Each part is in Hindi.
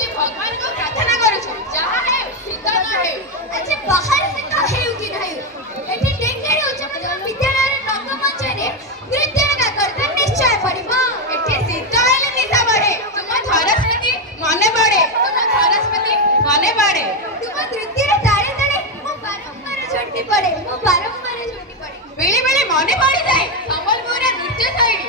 आज भगवान को प्रार्थना करू जहाँ है शीत न है आज बाहर शीत है कि नहीं एठी डेंगेरी उच्च विद्यालय नवम मंचरे नृत्य का करते निश्चय पड़िबो एठी शीत हेले निशा बढ़े तुम सरस्वती मने पड़े तुम सरस्वती मने पड़े तुम नृत्य तारे तारे मो बारंबार छुट्टी पड़े बेले बेले मने पड़ी जाए संबलपुर नृत्य शैली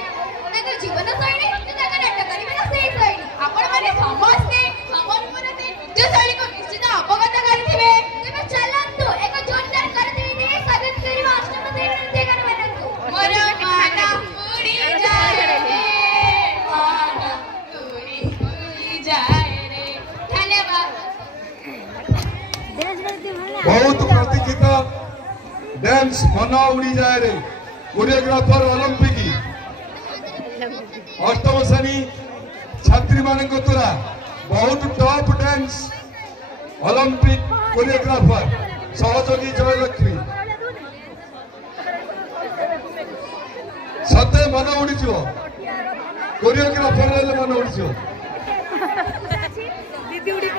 ताको जीवन शैली ताको नाट्य करिबा सेही शैली आपण माने समस्ते संबलपुर नृत्य शैली को निश्चित अवगत करथिबे तेबे चलंतु एक जोरदार कर देने स्वागत करिबा अष्टपदी नृत्य करबानकु मोर माना उड़ी जाए रे माना उड़ी जाए रे धन्यवाद। बहुत प्रतिष्ठित डांस मना उड़ी जाए रे कोरियोग्राफर ओलंपिक अष्टम श्रेणी छात्री मान द्वारा बहुत टॉप डांस ओलंपिक कोरियोग्राफर सहयोगी जयलक्ष्मी सते मन उड़ी कोरियोग्राफर मन उड़ी दीदी उड़ी